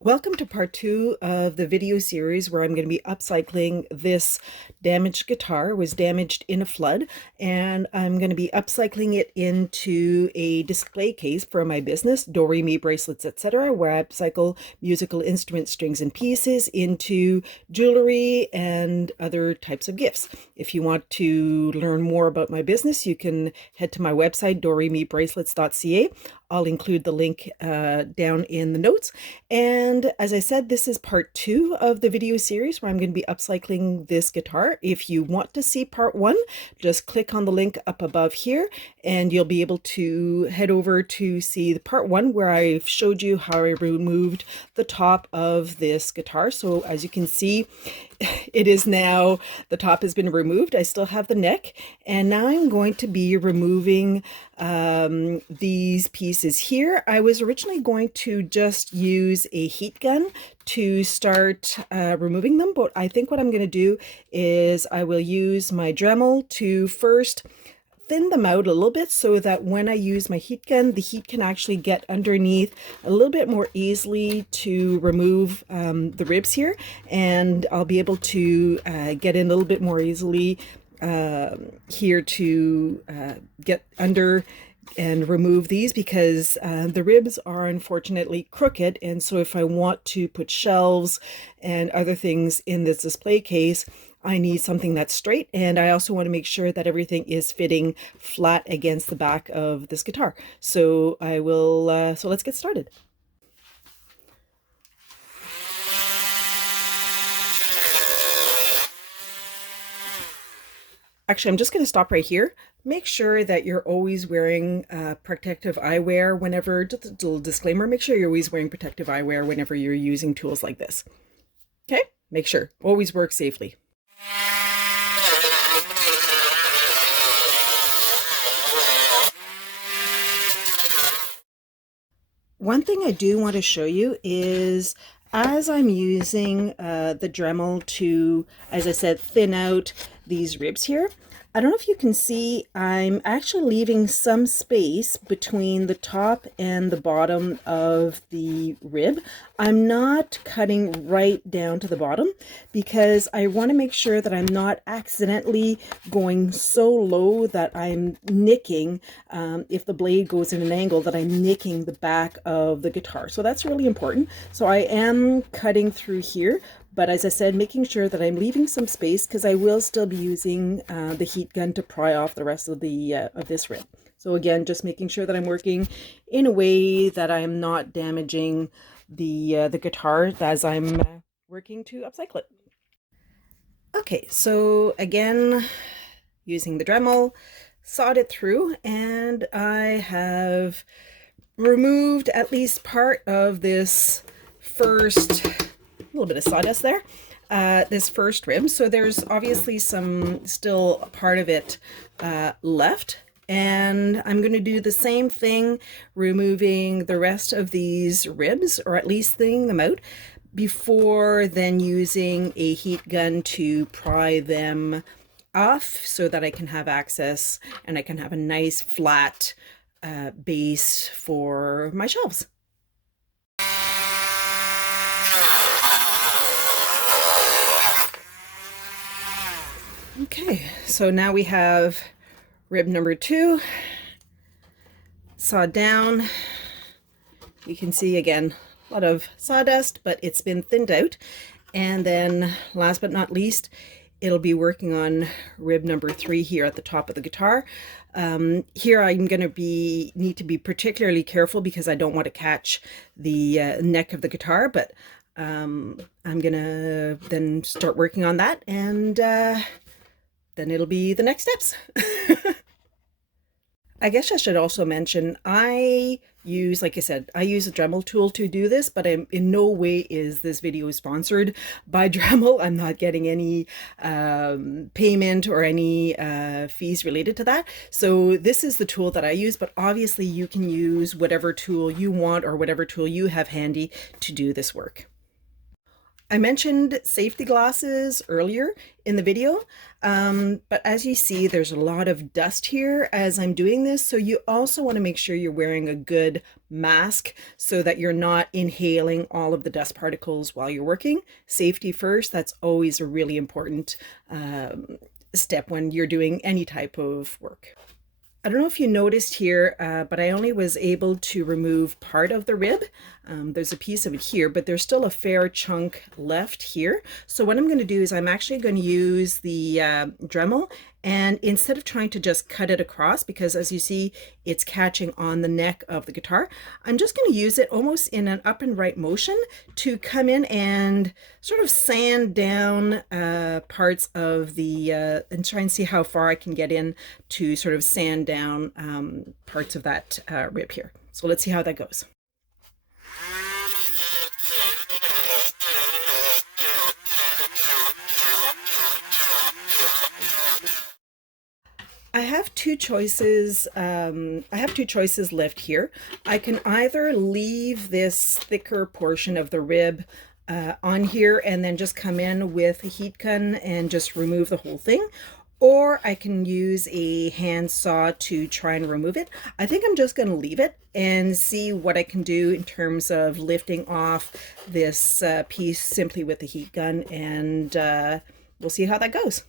Welcome to part 2 of the video series where I'm going to be upcycling this damaged guitar. It was damaged in a flood, and I'm going to be upcycling it into a display case for my business, Do Re Mi Bracelets, etc., where I upcycle musical instruments, strings, and pieces into jewelry and other types of gifts. If you want to learn more about my business, you can head to my website, doremibracelets.ca. I'll include the link down in the notes. And as I said, this is part 2 of the video series where I'm going to be upcycling this guitar. If you want to see part 1, just click on the link up above here and you'll be able to head over to see the part 1 where I've showed you how I removed the top of this guitar. So as you can see, it is now, the top has been removed. I still have the neck, and now I'm going to be removing these pieces here. I was originally going to just use a heat gun to start removing them, but I think what I'm going to do is I will use my Dremel to first thin them out a little bit so that when I use my heat gun, the heat can actually get underneath a little bit more easily to remove the ribs here, and I'll be able to get in a little bit more easily here to get under and remove these, because the ribs are unfortunately crooked, and so if I want to put shelves and other things in this display case, I need something that's straight, and I also want to make sure that everything is fitting flat against the back of this guitar. So I will, so let's get started. Actually, I'm just going to stop right here. Make sure that you're always wearing protective eyewear whenever, just a little disclaimer, make sure you're always wearing protective eyewear whenever you're using tools like this. Okay? Make sure. Always work safely. One thing I do want to show you is as I'm using the Dremel to, as I said, thin out these ribs here, I don't know if you can see, I'm actually leaving some space between the top and the bottom of the rib. I'm not cutting right down to the bottom because I want to make sure that I'm not accidentally going so low that I'm nicking, if the blade goes in an angle, that I'm nicking the back of the guitar. So that's really important. So I am cutting through here, but as I said, making sure that I'm leaving some space because I will still be using the heat gun to pry off the rest of the of this rib. So again, just making sure that I'm working in a way that I'm not damaging the guitar as I'm working to upcycle it. Okay, so again, using the Dremel, sawed it through, and I have removed at least part of this first, a little bit of sawdust there, this first rib. So there's obviously some still part of it left, and I'm going to do the same thing, removing the rest of these ribs, or at least thinning them out, before then using a heat gun to pry them off so that I can have access and I can have a nice flat base for my shelves. Okay, so now we have rib number 2 sawed down. You can see again a lot of sawdust, but it's been thinned out. And then last but not least, it'll be working on rib number 3 here at the top of the guitar. Here I'm going to need to be particularly careful because I don't want to catch the neck of the guitar, but I'm gonna then start working on that, and then it'll be the next steps. I guess I should also mention, I use, like I said, I use a Dremel tool to do this, but in no way is this video sponsored by Dremel. I'm not getting any payment or any fees related to that. So this is the tool that I use, but obviously you can use whatever tool you want or whatever tool you have handy to do this work. I mentioned safety glasses earlier in the video, but as you see, there's a lot of dust here as I'm doing this. So you also want to make sure you're wearing a good mask so that you're not inhaling all of the dust particles while you're working. Safety first, that's always a really important step when you're doing any type of work. I don't know if you noticed here, but I only was able to remove part of the rib. There's a piece of it here, but there's still a fair chunk left here. So what I'm going to do is I'm actually going to use the Dremel, and instead of trying to just cut it across, because as you see, it's catching on the neck of the guitar, I'm just going to use it almost in an up and right motion to come in and sort of sand down parts of the, and try and see how far I can get in to sort of sand down parts of that rib here. So let's see how that goes. I have two choices. Left here. I can either leave this thicker portion of the rib on here and then just come in with a heat gun and just remove the whole thing, or I can use a hand saw to try and remove it. I think I'm just going to leave it and see what I can do in terms of lifting off this piece simply with the heat gun, and we'll see how that goes.